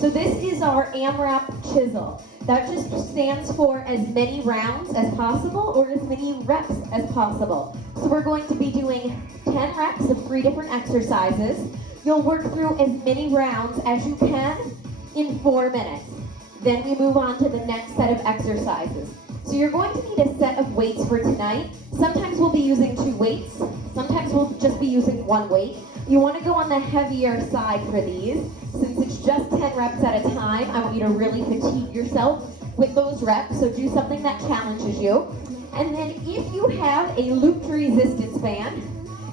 So this is our Amrap Chisel. That just stands for as many rounds as possible or as many reps as possible. So we're going to be doing 10 reps of 3 different exercises. You'll work through as many rounds as you can in 4 minutes. Then we move on to the next set of exercises. So you're going to need a set of weights for tonight. Sometimes we'll be using 2 weights. Sometimes we'll just be using 1 weight. You want to go on the heavier side for these. Since it's just 10 reps at a time, I want you to really fatigue yourself with those reps. So do something that challenges you. And then if you have a looped resistance band,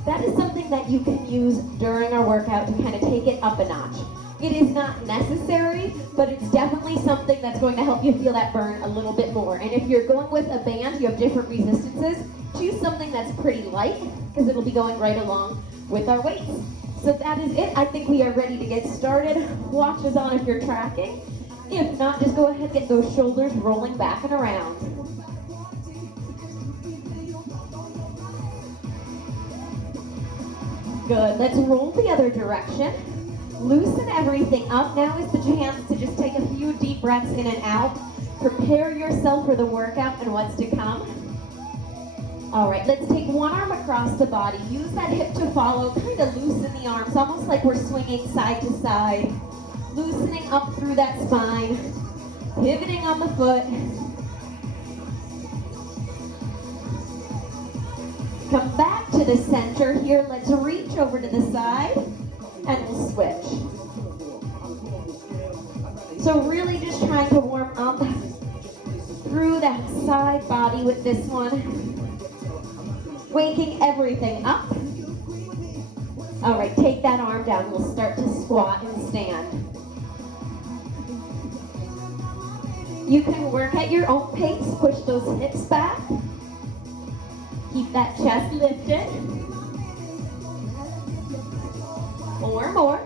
that is something that you can use during our workout to kind of take it up a notch. It is not necessary, but it's definitely something that's going to help you feel that burn a little bit more. And if you're going with a band, you have different resistances, choose something that's pretty light, because it'll be going right along with our weights. So that is it. I think we are ready to get started. Watch us on if you're tracking. If not, just go ahead and get those shoulders rolling back and around. Good. Let's roll the other direction. Loosen everything up. Now is the chance to just take a few deep breaths in and out. Prepare yourself for the workout and what's to come. All right, let's take one arm across the body. Use that hip to follow. Kind of loosen the arms, almost like we're swinging side to side. Loosening up through that spine. Pivoting on the foot. Come back to the center here. Let's reach over to the side and we'll switch. So really just trying to warm up through that side body with this one. Waking everything up. All right, take that arm down. We'll start to squat and stand. You can work at your own pace. Push those hips back. Keep that chest lifted. 4 more.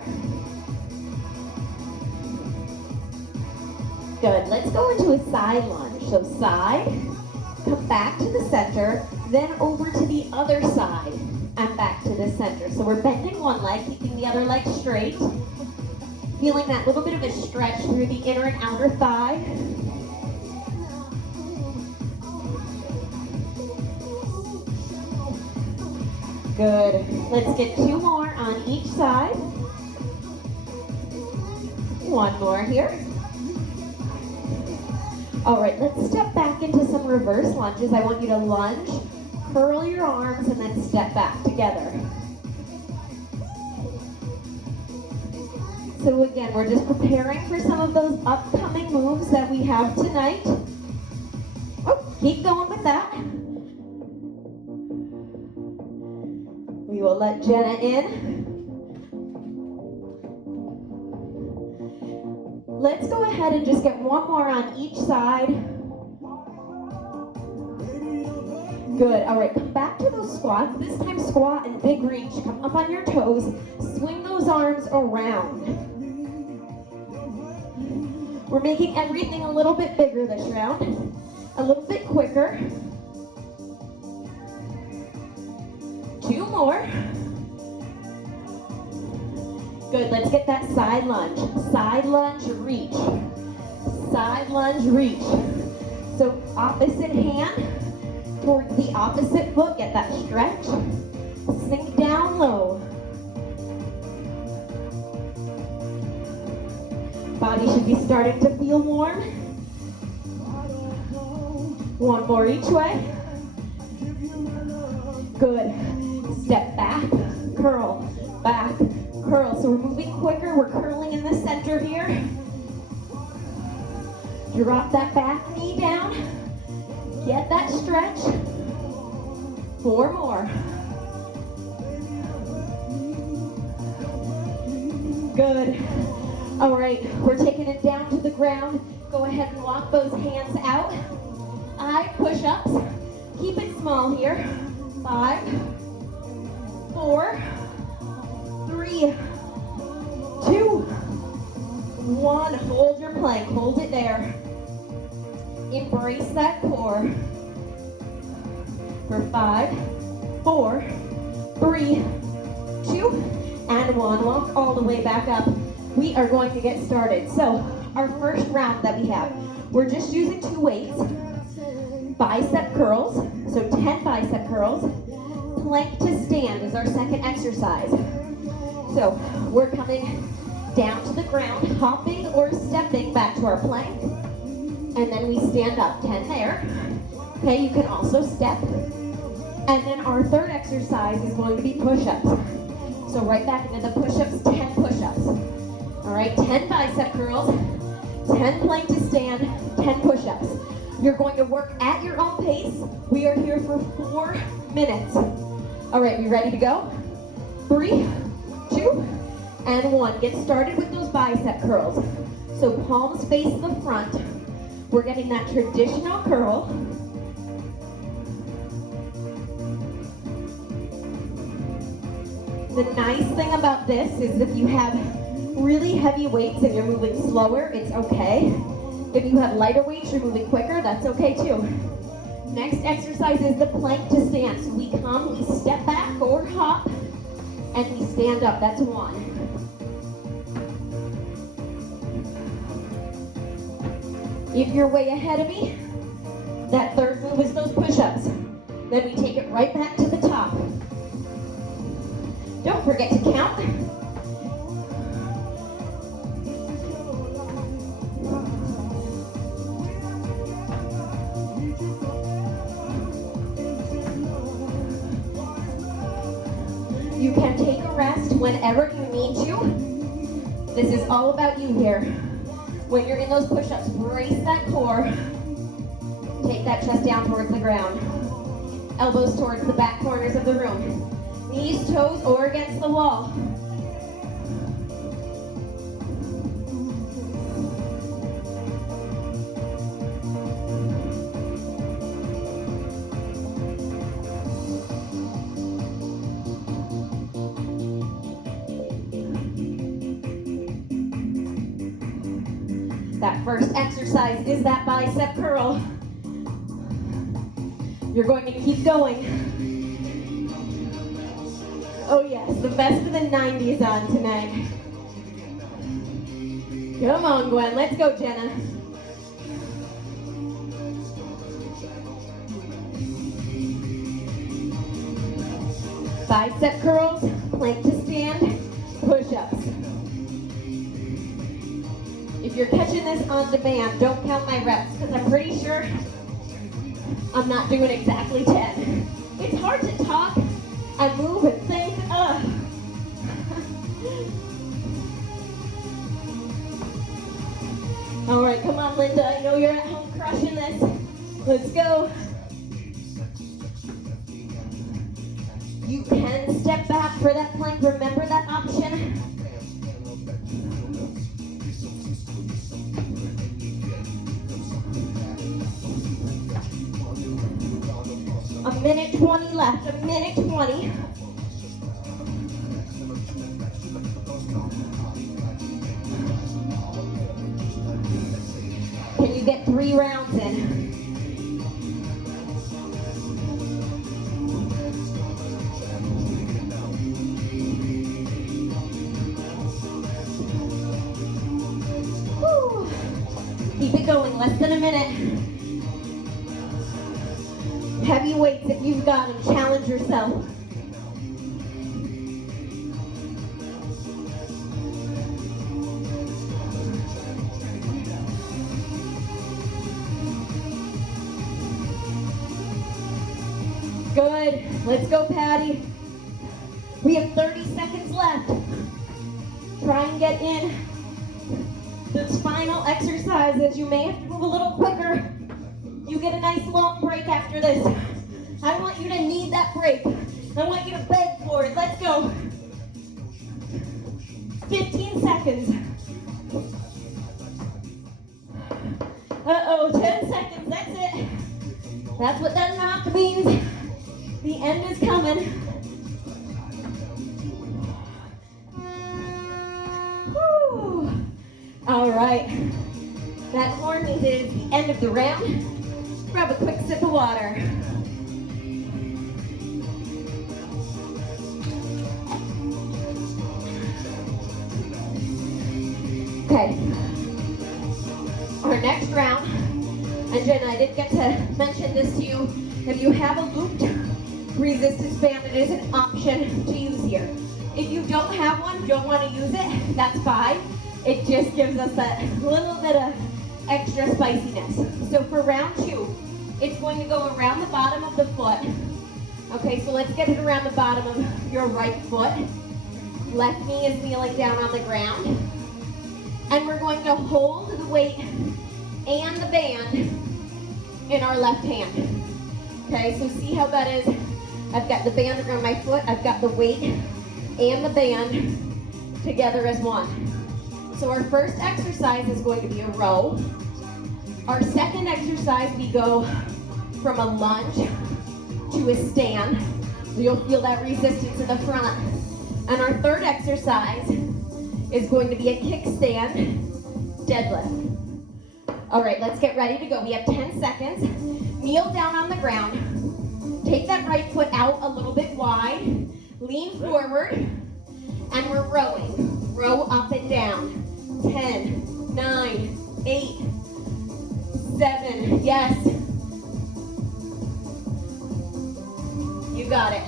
Good. Let's go into a side lunge. So side, come back to the center, then over to the other side and back to the center. So we're bending one leg, keeping the other leg straight. Feeling that little bit of a stretch through the inner and outer thigh. Good. Let's get 2 more on each side. 1 more here. All right, let's step back into some reverse lunges. I want you to lunge, curl your arms, and then step back together. So again, we're just preparing for some of those upcoming moves that we have tonight. Oh, keep going with that. We will let Jenna in. Let's go ahead and just get 1 more on each side. Good. All right, come back to those squats. This time squat and big reach. Come up on your toes. Swing those arms around. We're making everything a little bit bigger this round. A little bit quicker. 2 more. Good, let's get that side lunge. Side lunge, reach. Side lunge, reach. So opposite hand towards the opposite foot. Get that stretch. Sink down low. Body should be starting to feel warm. 1 more each way. Good. Step back, curl, back, curl. So we're moving quicker. We're curling in the center here. Drop that back knee down. Get that stretch. 4 more. Good. All right, we're taking it down to the ground. Go ahead and walk those hands out. Eye push-ups. Keep it small here. 5, 4, 3, 2, 1. Hold your plank. Hold it there. Embrace that core. For 5, 4, 3, 2, and 1. Walk all the way back up. we are going to get started. So our first round that we have, we're just using 2 weights, bicep curls, so 10 bicep curls. Plank to stand is our second exercise. So we're coming down to the ground, hopping or stepping back to our plank, and then we stand up, 10 there. Okay, you can also step. And then our third exercise is going to be push-ups. So right back into the push-ups, 10 push-ups. All right, 10 bicep curls, 10 plank to stand, 10 push-ups. You're going to work at your own pace. We are here for 4 minutes. All right, we ready to go? 3, 2, and 1. Get started with those bicep curls. So palms face the front. We're getting that traditional curl. The nice thing about this is if you have really heavy weights and you're moving slower, it's okay. If you have lighter weights, you're moving quicker, that's okay too. Next exercise is the plank to stand. So we come, we step back or hop, and we stand up. That's 1. If you're way ahead of me, that third move is those push-ups. Then we take it right back to the top. Don't forget to count. You can take a rest whenever you need to. This is all about you here. When you're in those push-ups, brace that core. Take that chest down towards the ground. Elbows towards the back corners of the room. Knees, toes, or against the wall. That first exercise is that bicep curl. You're going to keep going. Oh yes, the best of the 90s on tonight. Come on, Gwen, let's go, Jenna. Bicep curls, plank to stand, push-ups. If you're catching this on demand, don't count my reps, because I'm pretty sure I'm not doing exactly 10. It's hard to talk and move and think. All right, come on, Linda. I know you're at home crushing this. Let's go. You can step back for that plank. Remember that option. A minute 20 left, a minute 20. Can you get 3 rounds in? Woo. Keep it going, less than a minute. Heavy weights if you've got them, challenge yourself. Good, let's go, Patty. We have 30 seconds left. Try and get in those final exercises. You may have to move a little quicker. You get a nice long break after this. I want you to need that break. I want you to beg for it. Let's go. 15 seconds. Uh-oh, 10 seconds. That's it. That's what that knock means. The end is coming. Whew. All right. That horn means it is the end of the round. Grab a quick sip of water. Okay. Our next round, and Jen, I didn't get to mention this to you. If you have a looped resistance band, it is an option to use here. If you don't have one, don't want to use it, that's fine. It just gives us that little bit of extra spiciness. So for round 2, it's going to go around the bottom of the foot. Okay, so let's get it around the bottom of your right foot. Left knee is kneeling down on the ground. And we're going to hold the weight and the band in our left hand. Okay, so see how that is? I've got the band around my foot, I've got the weight and the band together as one. So our first exercise is going to be a row. Our second exercise, we go from a lunge to a stand. You'll feel that resistance in the front. And our third exercise is going to be a kickstand deadlift. All right, let's get ready to go. We have 10 seconds. Kneel down on the ground. Take that right foot out a little bit wide. Lean forward, and we're rowing. Row up and down. 10, 9, 8, 7, yes. You got it.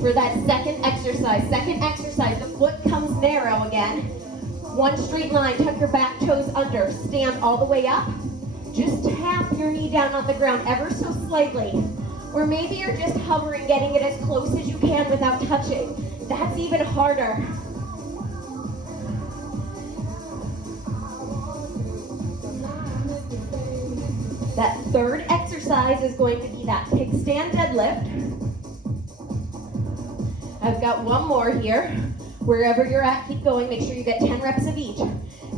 For that second exercise, the foot comes narrow again. One straight line, tuck your back toes under, stand all the way up. Just tap your knee down on the ground ever so slightly. Or maybe you're just hovering, getting it as close as you can without touching. That's even harder. That third exercise is going to be that kickstand deadlift. I've got one more here. Wherever you're at, keep going. Make sure you get 10 reps of each.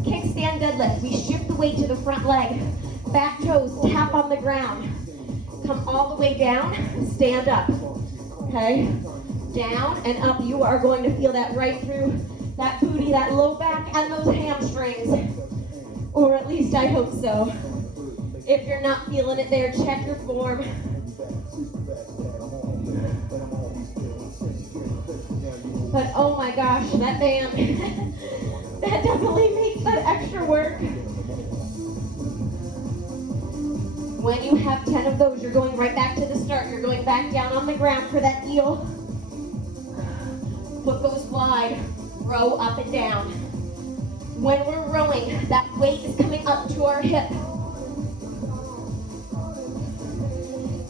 Kickstand deadlift. We shift the weight to the front leg. Back toes tap on the ground. Come all the way down, stand up. Okay? Down and up. You are going to feel that right through that booty, that low back, and those hamstrings. Or at least I hope so. If you're not feeling it there, check your form. But oh my gosh, that band, that definitely makes that extra work. When you have 10 of those, you're going right back to the start. You're going back down on the ground for that heel. Foot goes wide, row up and down. When we're rowing, that weight is coming up to our hip.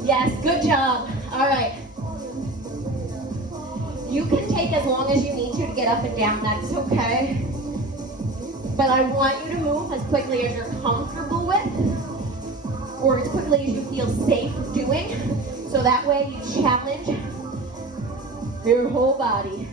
Yes, good job. All right. You can take as long as you need to get up and down, that's okay. But I want you to move as quickly as you're comfortable with, or as quickly as you feel safe doing, so that way you challenge your whole body.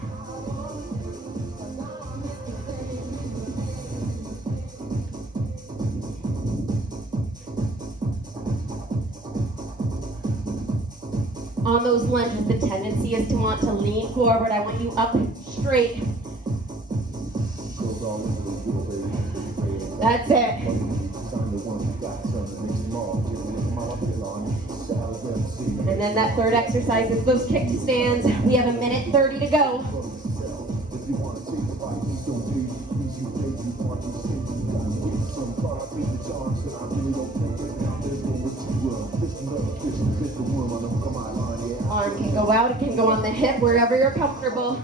On those lunges, the tendency is to want to lean forward. I want you up straight. That's it. And then that third exercise is those kickstands. We have 1:30 to go. Arm can go out, it can go on the hip, wherever you're comfortable.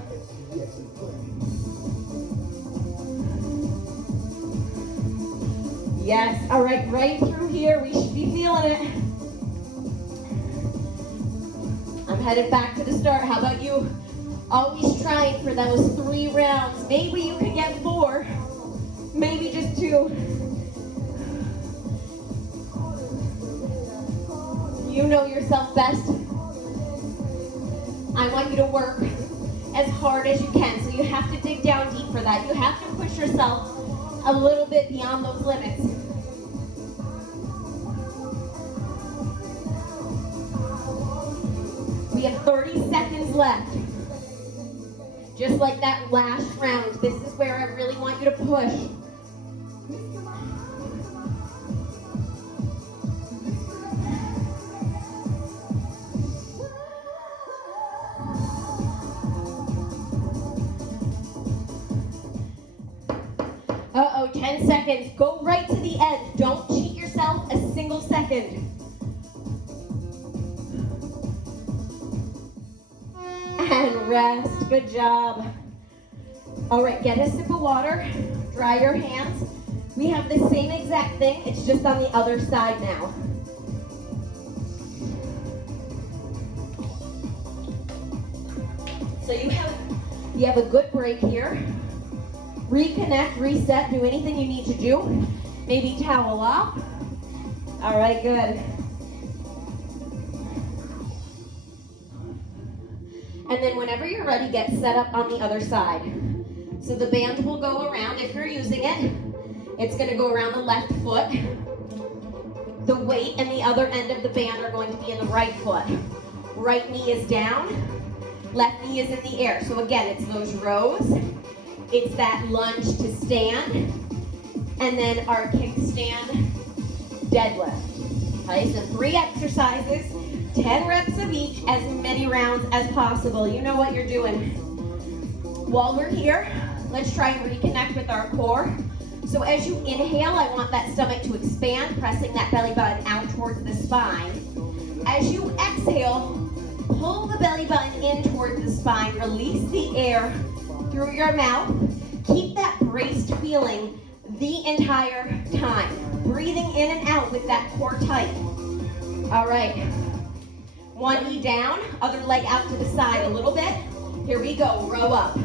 Yes, all right, right through here, we should be feeling it. I'm headed back to the start. How about you always trying for those 3 rounds? Maybe you could get 4, maybe just 2. You know yourself best. I want you to work as hard as you can, so you have to dig down deep for that. You have to push yourself a little bit beyond those limits. We have 30 seconds left. Just like that last round, this is where I really want you to push. 10 seconds. Go right to the end. Don't cheat yourself a single second. And rest. Good job. All right, get a sip of water. Dry your hands. We have the same exact thing. It's just on the other side now. So you have a good break here. Reconnect, reset, do anything you need to do. Maybe towel off. All right, good. And then whenever you're ready, get set up on the other side. So the band will go around if you're using it. It's gonna go around the left foot. The weight and the other end of the band are going to be in the right foot. Right knee is down, left knee is in the air. So again, it's those rows. It's that lunge to stand, and then our kickstand deadlift. Okay, so 3 exercises, 10 reps of each, as many rounds as possible. You know what you're doing. While we're here, let's try and reconnect with our core. So as you inhale, I want that stomach to expand, pressing that belly button out towards the spine. As you exhale, pull the belly button in towards the spine, release the air through your mouth. Keep that braced feeling the entire time. Breathing in and out with that core tight. All right. One knee down, other leg out to the side a little bit. Here we go, row up.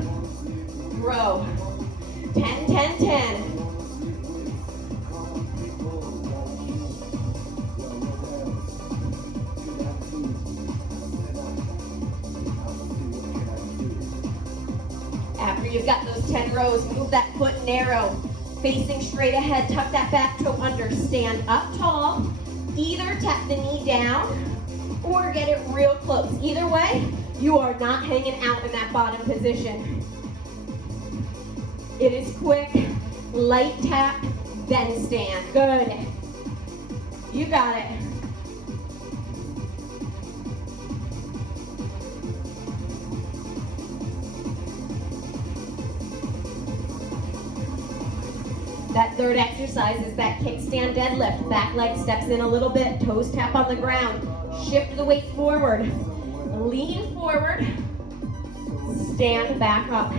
Row. 10, 10, 10. After you've got those 10 rows, move that foot narrow, facing straight ahead, tuck that back toe under, stand up tall, either tap the knee down or get it real close. Either way, you are not hanging out in that bottom position. It is quick, light tap, then stand. Good. You got it. That third exercise is that kickstand deadlift. Back leg steps in a little bit, toes tap on the ground. Shift the weight forward. Lean forward. Stand back up.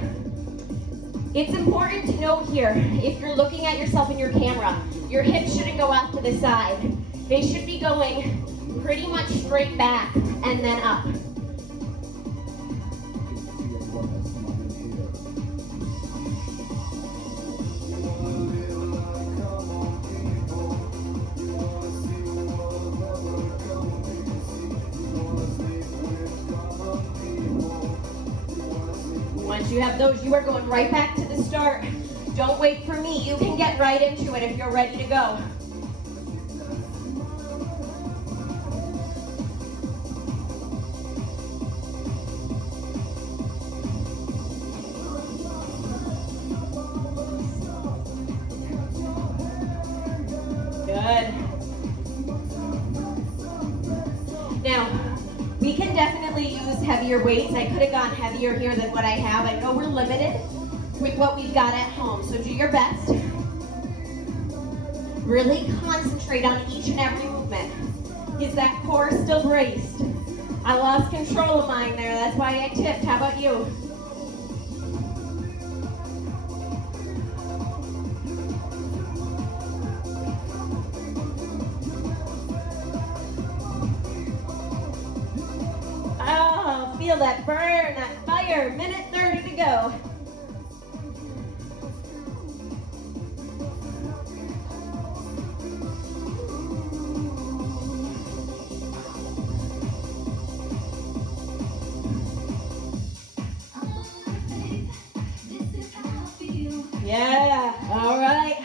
It's important to note here, if you're looking at yourself in your camera, your hips shouldn't go off to the side. They should be going pretty much straight back and then up. Once you have those, you are going right back to the start. Don't wait for me. You can get right into it if you're ready to go. Good. Now, we can definitely use heavier weights. I could have gone heavier here than what I have. I know we're limited with what we've got at home, so do your best. Really concentrate on each and every movement. Is that core still braced? I lost control of mine there, that's why I tipped. How about you? Feel that burn, that fire. Minute 30 to go. Yeah, all right.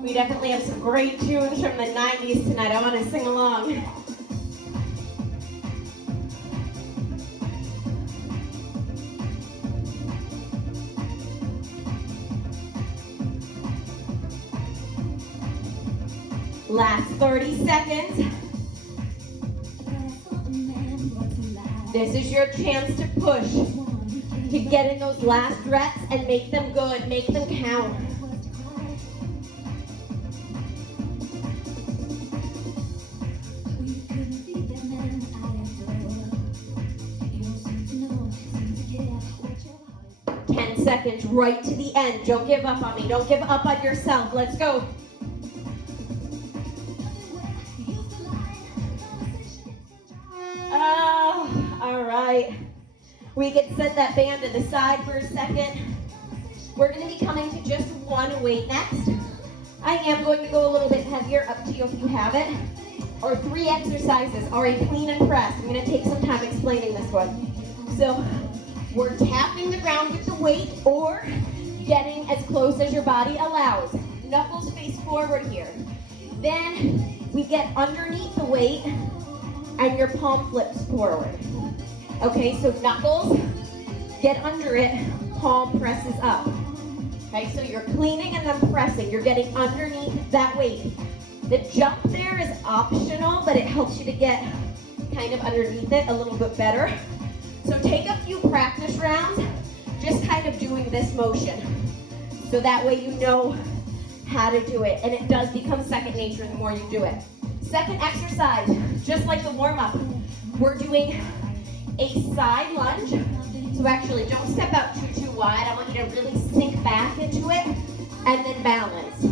We definitely have some great tunes from the 90s tonight. I want to sing along. Last 30 seconds. This is your chance to push, to get in those last reps and make them good, make them count. Seconds right to the end. Don't give up on me. Don't give up on yourself. Let's go. Oh, all right. We can set that band to the side for a second. We're going to be coming to just one weight next. I am going to go a little bit heavier, up to you if you have it. Our 3 exercises are a clean and press. I'm going to take some time explaining this one. So, we're tapping the ground with the weight or getting as close as your body allows. Knuckles face forward here. Then we get underneath the weight and your palm flips forward. Okay, so knuckles, get under it, palm presses up. Okay, so you're cleaning and then pressing. You're getting underneath that weight. The jump there is optional, but it helps you to get kind of underneath it a little bit better. So take a few practice rounds, just kind of doing this motion. So that way you know how to do it. And it does become second nature the more you do it. Second exercise, just like the warm-up, we're doing a side lunge. So actually, don't step out too wide. I want you to really sink back into it and then balance.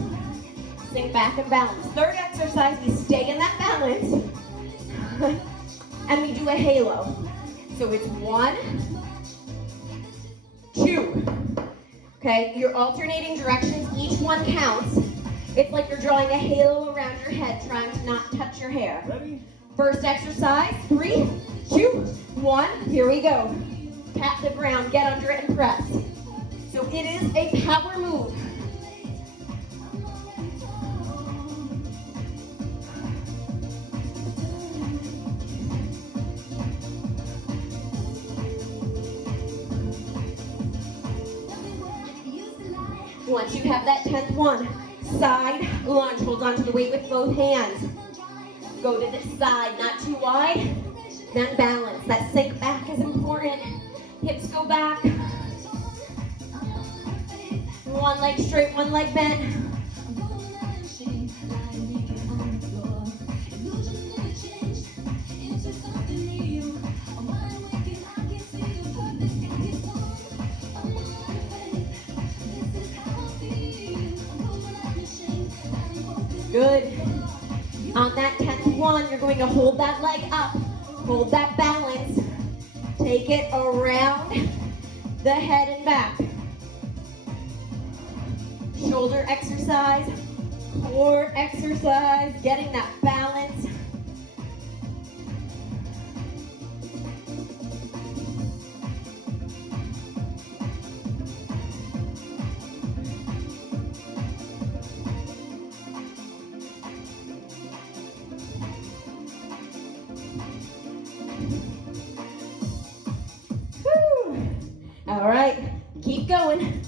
Sink back and balance. Third exercise, we stay in that balance and we do a halo. So it's 1, 2. Okay, you're alternating directions. Each one counts. It's like you're drawing a halo around your head, trying to not touch your hair. Ready? First exercise, 3, 2, 1. Here we go. Tap the ground, get under it, and press. So it is a power move. Once you have that 10th one, side lunge. Hold on to the weight with both hands. Go to the side, not too wide. Then balance. That sink back is important. Hips go back. One leg straight, one leg bent. Good. On that 10th one, you're going to hold that leg up. Hold that balance. Take it around the head and back. Shoulder exercise, core exercise, getting that balance. All right, keep going.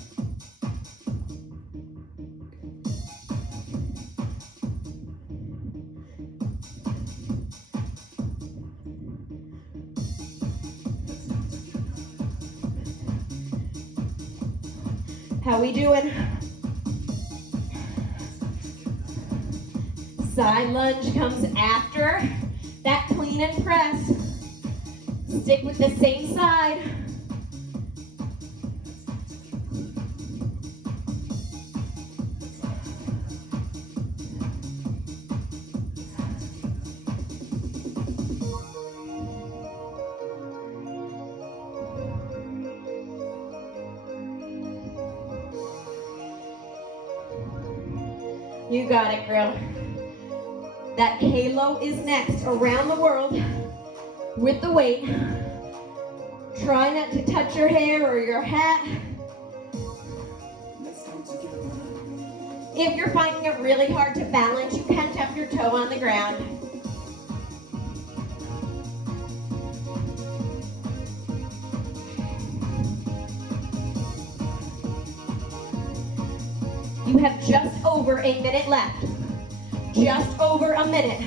How we doing? Side lunge comes after that clean and press. Stick with the same side. You got it, girl. That halo is next, around the world with the weight. Try not to touch your hair or your hat. If you're finding it really hard to balance, you can tap your toe on the ground. You have just over a minute left. just over a minute.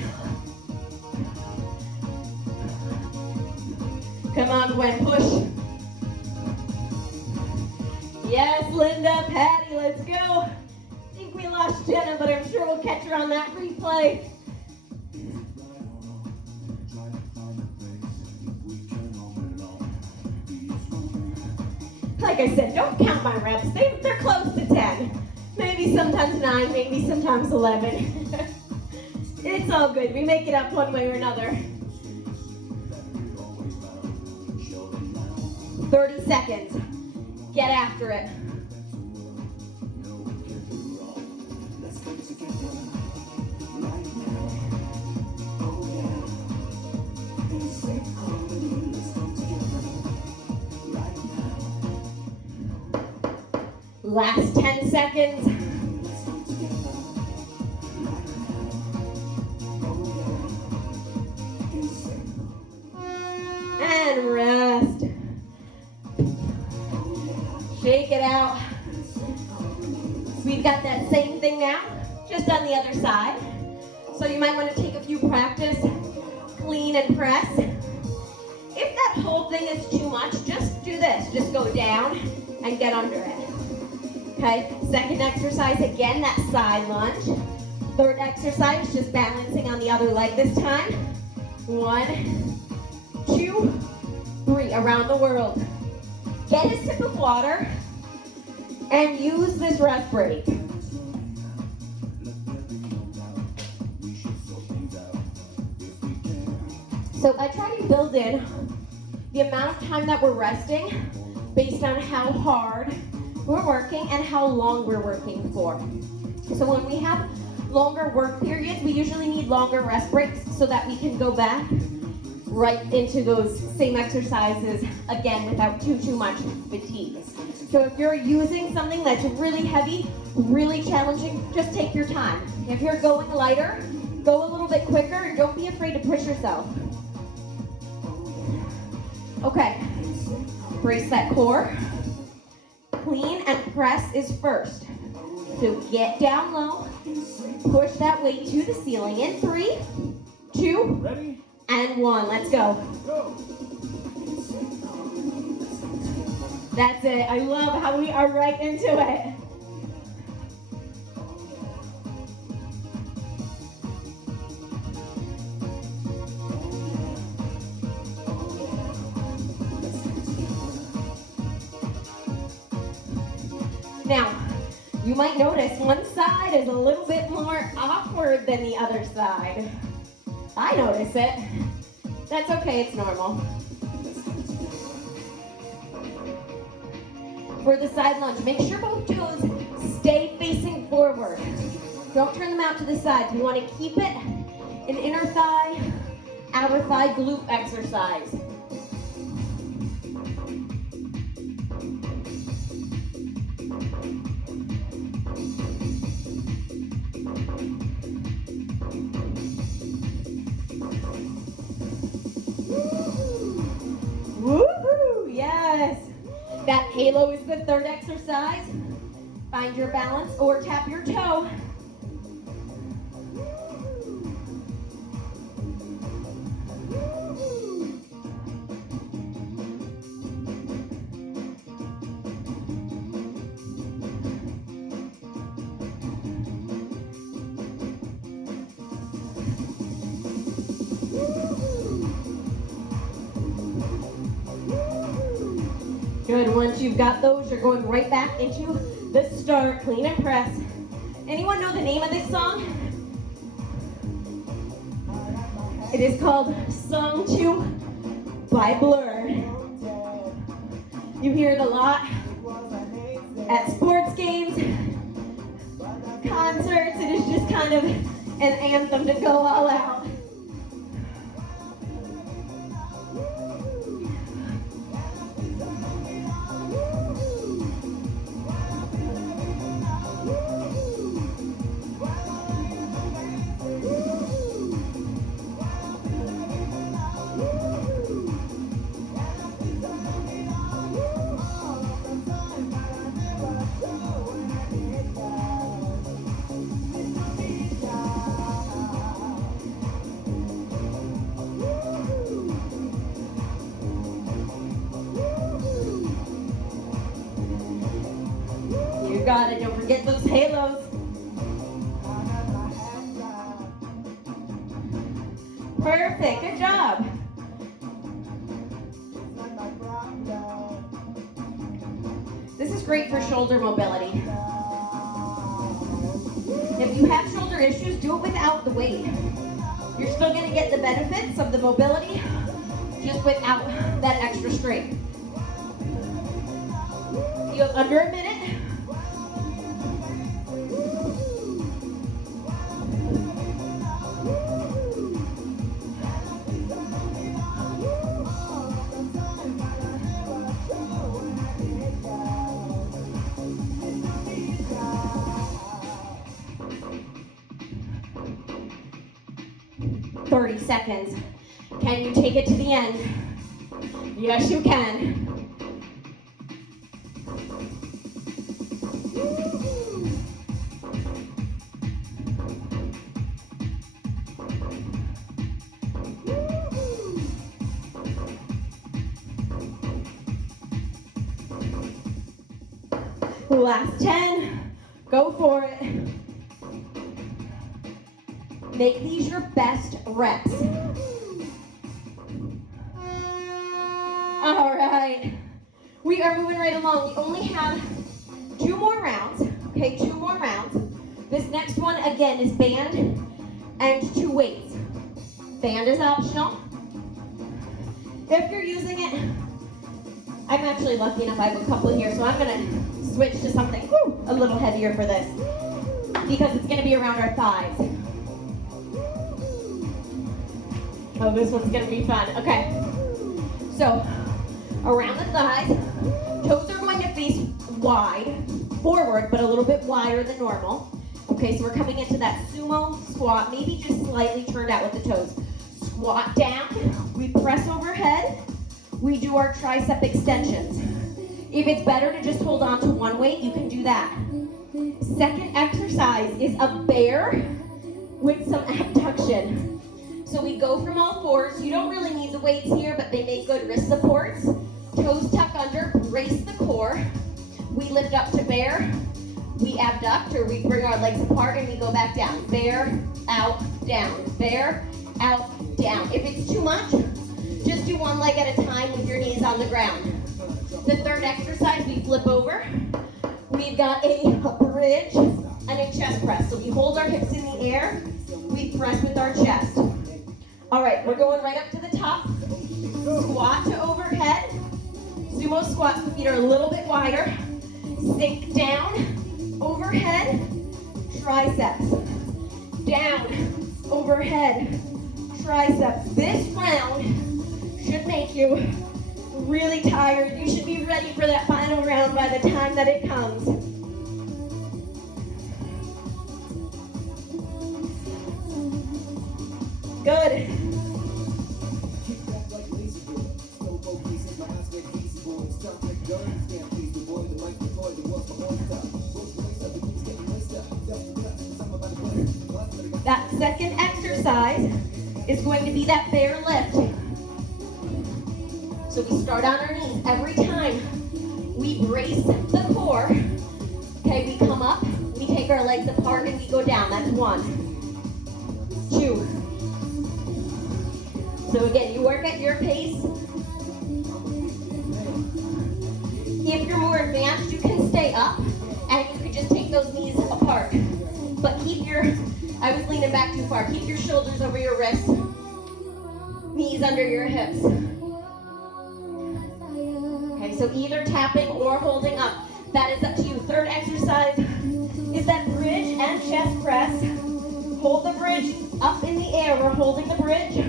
Come on, Gwen, push. Yes, Linda, Patty, let's go. I think we lost Jenna, but I'm sure we'll catch her on that replay. Like I said, don't count my reps. They're close to 10. Maybe sometimes 9, maybe sometimes 11. It's all good. We make it up one way or another. 30 seconds. Get after it. Last 10 seconds. And rest. Shake it out. We've got that same thing now, just on the other side. So you might want to take a few practice, clean and press. If that whole thing is too much, just do this. Just go down and get under it. Okay, second exercise, again, that side lunge. Third exercise, just balancing on the other leg this time. 1, 2, 3, around the world. Get a sip of water and use this rest break. So I try to build in the amount of time that we're resting based on how hard we're working and how long we're working for. So when we have longer work periods, we usually need longer rest breaks so that we can go back right into those same exercises again without too much fatigue. So if you're using something that's really heavy, really challenging, just take your time. If you're going lighter, go a little bit quicker and don't be afraid to push yourself. Okay, brace that core. Clean and press is first. So get down low, push that weight to the ceiling in 3, 2, ready? And 1. Let's go. Go. That's it. I love how we are right into it. Now, you might notice one side is a little bit more awkward than the other side. I notice it. That's okay, it's normal. For the side lunge, make sure both toes stay facing forward. Don't turn them out to the sides. We want to keep it an inner thigh, outer thigh glute exercise. Woohoo! Yes! That halo is the third exercise. Find your balance or tap your toe. Good, once you've got those, you're going right back into the start, clean and press. Anyone know the name of this song? It is called Sung 2 by Blur. You hear it a lot at sports games, concerts. It is just kind of an anthem to go all out. You got it. Don't forget those halos. Perfect. Good job. This is great for shoulder mobility. If you have shoulder issues, do it without the weight. You're still going to get the benefits of the mobility, just without that extra strength. You have under a minute. Seconds. Can you take it to the end? Yes, you can. Last 10. Go for it. Make these your best reps. All right. We are moving right along. We only have 2 more rounds. Okay, 2 more rounds. This next one, again, is band and 2 weights. Band is optional. If you're using it, I'm actually lucky enough I have a couple here, so I'm going to switch to something a little heavier for this because it's going to be around our thighs. Oh, this one's gonna be fun. Okay. So, around the thighs, toes are going to face wide, forward, but a little bit wider than normal. Okay, so we're coming into that sumo squat, maybe just slightly turned out with the toes. Squat down, we press overhead, we do our tricep extensions. If it's better to just hold on to one weight, you can do that. Second exercise is a bear with some abduction. So we go from all fours. You don't really need the weights here, but they make good wrist supports. Toes tuck under, brace the core. We lift up to bear. We abduct, or we bring our legs apart and we go back down. Bear, out, down. Bear, out, down. If it's too much, just do one leg at a time with your knees on the ground. The third exercise, we flip over. We've got a bridge and a chest press. So we hold our hips in the air. We press with our chest. All right, we're going right up to the top. Squat to overhead. Sumo squats, the feet are a little bit wider. Sink down, overhead, triceps. Down, overhead, triceps. This round should make you really tired. You should be ready for that final round by the time that it comes. Good. That second exercise is going to be that bear lift. So we start on our knees. Every time we brace the core, okay, we come up, we take our legs apart, and we go down. That's 1, 2. So again, you work at your pace. If you're more advanced, you can stay up, and you can just take those knees apart. But keep your, I was leaning back too far, keep your shoulders over your wrists, knees under your hips. Okay, so either tapping or holding up. That is up to you. Third exercise is that bridge and chest press. Hold the bridge up in the air. We're holding the bridge.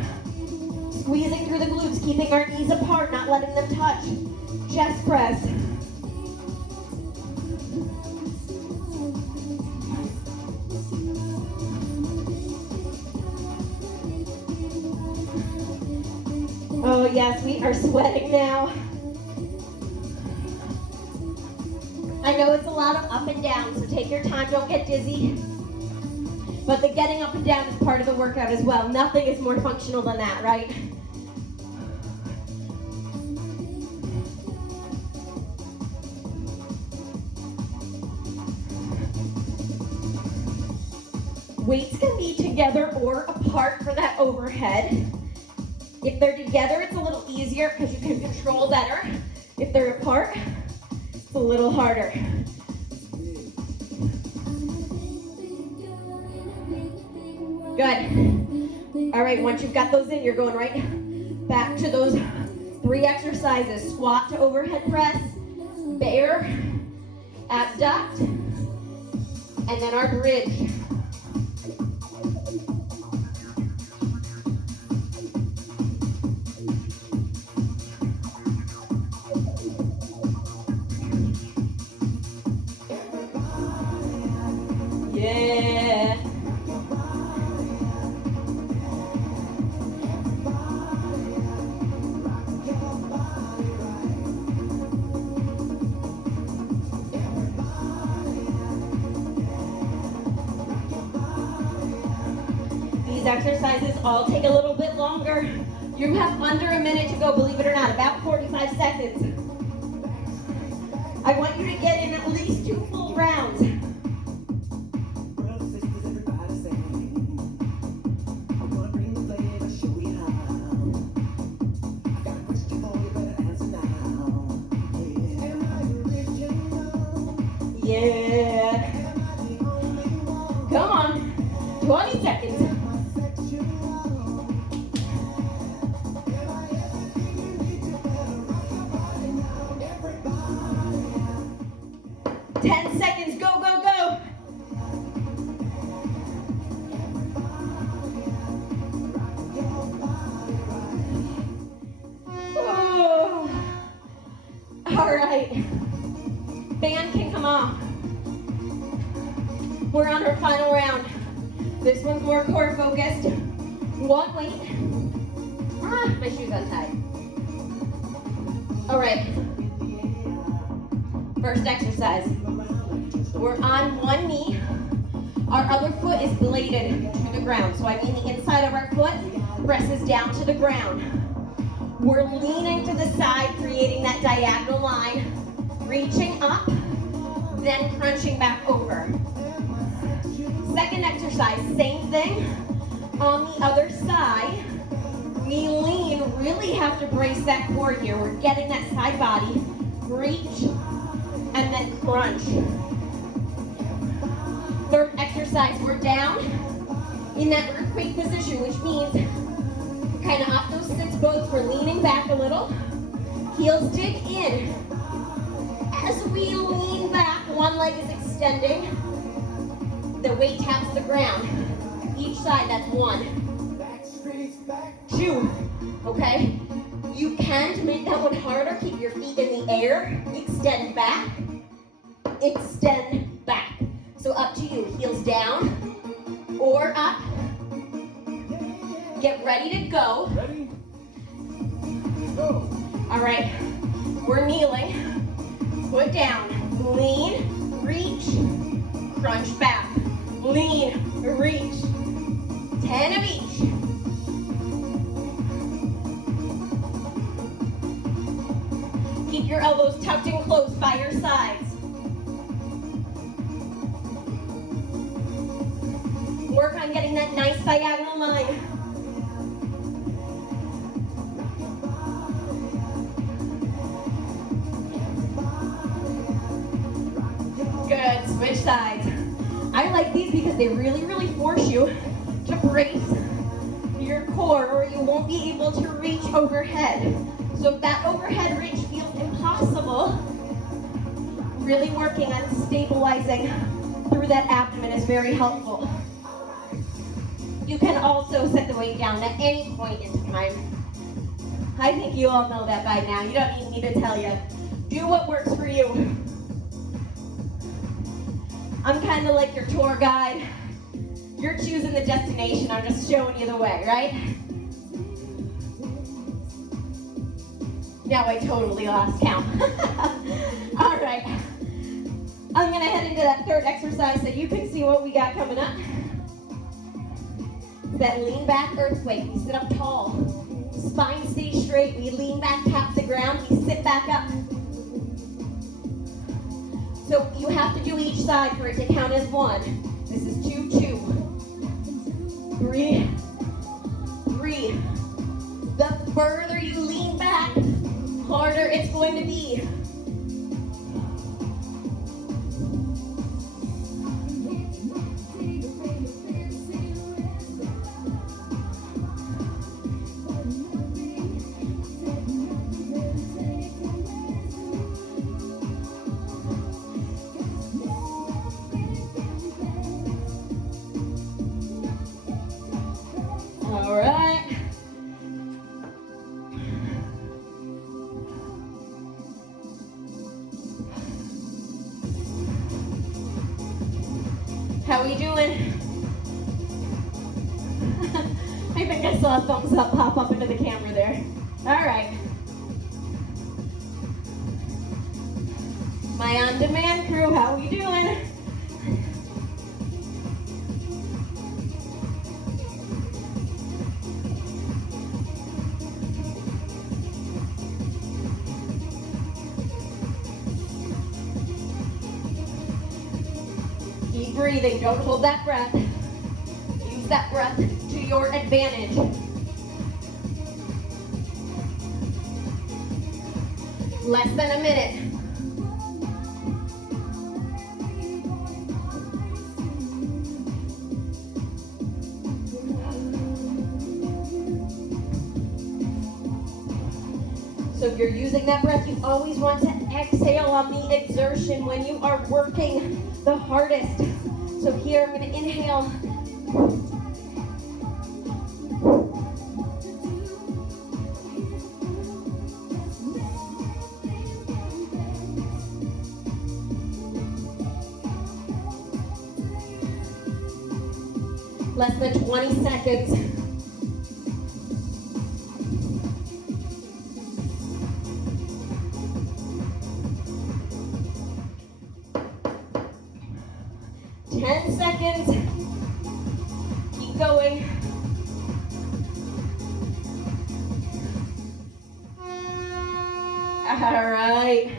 Squeezing through the glutes, keeping our knees apart, not letting them touch. Chest press. Oh yes, we are sweating now. I know it's a lot of up and down, so take your time, don't get dizzy. But the getting up and down is part of the workout as well. Nothing is more functional than that, right? weights can be together or apart for that overhead. If they're together, it's a little easier because you can control better. If they're apart, it's a little harder. Good. All right, once you've got those in, you're going right back to those 3 exercises. Squat to overhead press, bear, abduct, and then our bridge. Yeah. These exercises all take a little bit longer. You have under a minute to go, believe it or not, about 45 seconds. I want you to get in at least 2 full rounds. Yeah. Come on. 20 seconds. Go, go, go. Oh. All right. Band can come off. We're on our final round. This one's more core focused. 1 weight. My shoe's untied. All right. First exercise. We're on 1 knee. Our other foot is bladed to the ground. So I mean the inside of our foot presses down to the ground. We're leaning to the side, creating that diagonal line, reaching up, then crunching back over. Second exercise, same thing. On the other side, we lean, really have to brace that core here. We're getting that side body, reach, and then crunch. Third exercise, we're down in that earthquake position, which means kind of off those sits bones. We're leaning back a little. Heels dig in. As we lean back, one leg is extending. The weight taps the ground. Each side, that's 1. 2, okay? You can, to make that one harder, keep your feet in the air. Extend back. Extend back. So up to you, heels down or up. Get ready to go. Ready? Go. All right, we're kneeling. Foot down, lean, reach, crunch back. Lean, reach. 10 of each. Keep your elbows tucked in close by your sides. Work on getting that nice diagonal line. Good, switch sides. I like these because they really, really force you to brace your core or you won't be able to reach overhead. So if that overhead reach feels impossible, really working on stabilizing through that abdomen is very helpful. You can also set the weight down at any point in time. I think you all know that by now. You don't need me to tell you. Do what works for you. I'm kind of like your tour guide. You're choosing the destination. I'm just showing you the way, right? Now I totally lost count. All right. I'm going to head into that third exercise so you can see what we got coming up. That lean back earthquake. We sit up tall. Spine stays straight. We lean back, tap the ground. We sit back up. So you have to do each side for it to count as 1. This is 2, 2. breathe. 3. The further you lean back, harder it's going to be. All right. How we doing? I think I saw a thumbs up pop up into the camera there. All right. My on-demand crew, how we doing? Keep breathing, don't hold that breath. Use that breath to your advantage. Less than a minute. So if you're using that breath, you always want to exhale on the exertion when you are working the hardest. So here I'm going to inhale. Less than 20 seconds. Keep going. All right.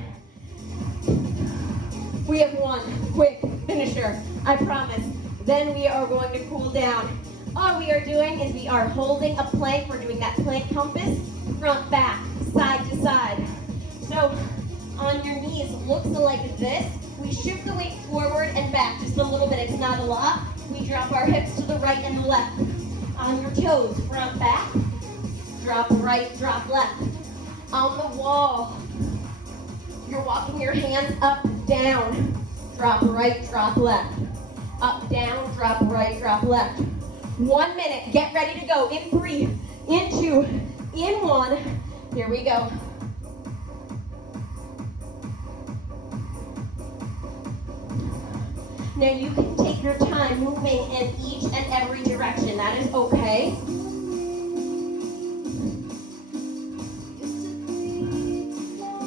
We have one quick finisher, I promise. Then we are going to cool down. All we are doing is we are holding a plank. We're doing that plank compass, front, back, side to side. So on your knees, looks like this. We shift the weight forward and back just a little bit. It's not a lot. We drop our hips to the right and the left. On your toes, front, back. Drop right, drop left. On the wall, you're walking your hands up, down. Drop right, drop left. Up, down, drop right, drop left. 1 minute. Get ready to go. In 3, in 2, in 1. Here we go. Now you can take your time moving in each and every direction. That is okay.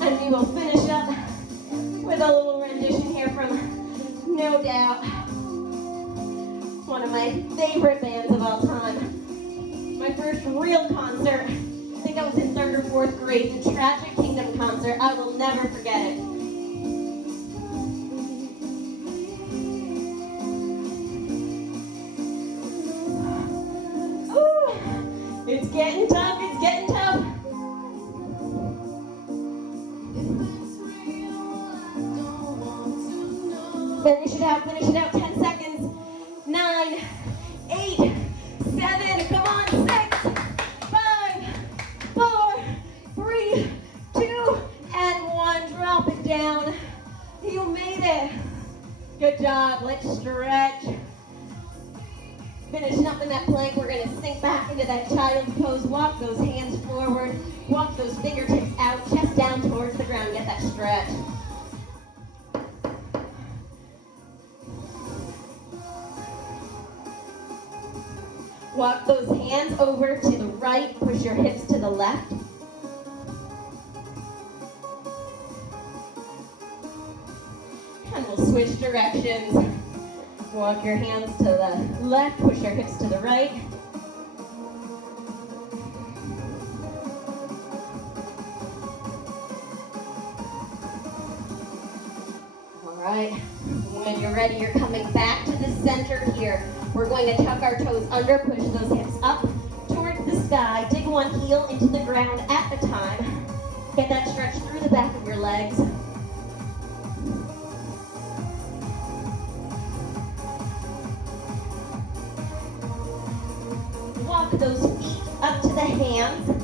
And we will finish up with a little rendition here from No Doubt, one of my favorite bands of all time. My first real concert, I think I was in 3rd or 4th grade, the Tragic Kingdom concert. I will never forget it. It's getting tough, it's getting tough. Finish it out, 10 seconds. 9, 8, 7, come on, 6, 5, 4, 3, 2, and 1. Drop it down. You made it. Good job, let's stretch. Finishing up in that plank, we're going to sink back into that child's pose. Walk those hands forward. Walk those fingertips out, chest down towards the ground. Get that stretch. Walk those hands over to the right. Push your hips to the left. And we'll switch directions. Walk your hands to the left, push your hips to the right. All right, When you're ready, you're coming back to the center here. We're going to tuck our toes under, push those hips up towards the sky. Dig one heel into the ground at a time. Get that stretch through the back of your legs. Walk those feet up to the hands.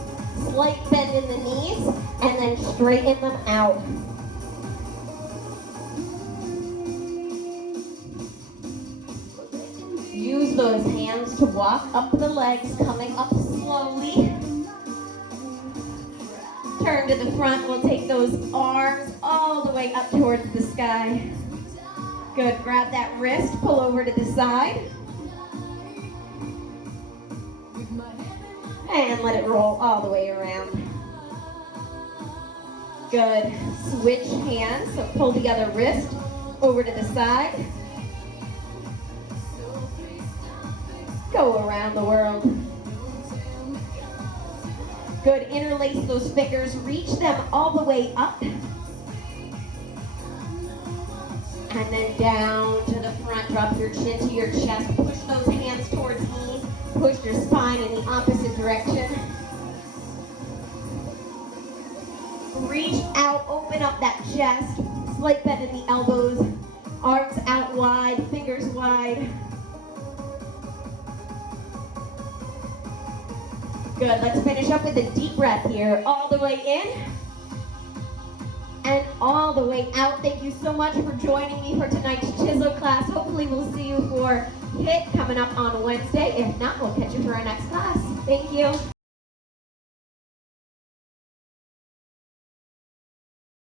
Slight bend in the knees, and then straighten them out. Use those hands to walk up the legs, coming up slowly. Turn to the front. We'll take those arms all the way up towards the sky. Good. Grab that wrist, pull over to the side. And let it roll all the way around. Good. Switch hands. So pull the other wrist over to the side. Go around the world. Good. Interlace those fingers. Reach them all the way up. And then down to the front. Drop your chin to your chest. Push those hands towards knees. Push your spine in the opposite direction. Reach out, open up that chest. Slight bend in the elbows. Arms out wide, fingers wide. Good, let's finish up with a deep breath here. All the way in and all the way out. Thank you so much for joining me for tonight's Chisel class. Hopefully we'll see you for HIIT coming up on Wednesday. If not, we'll catch you for our next class. Thank you.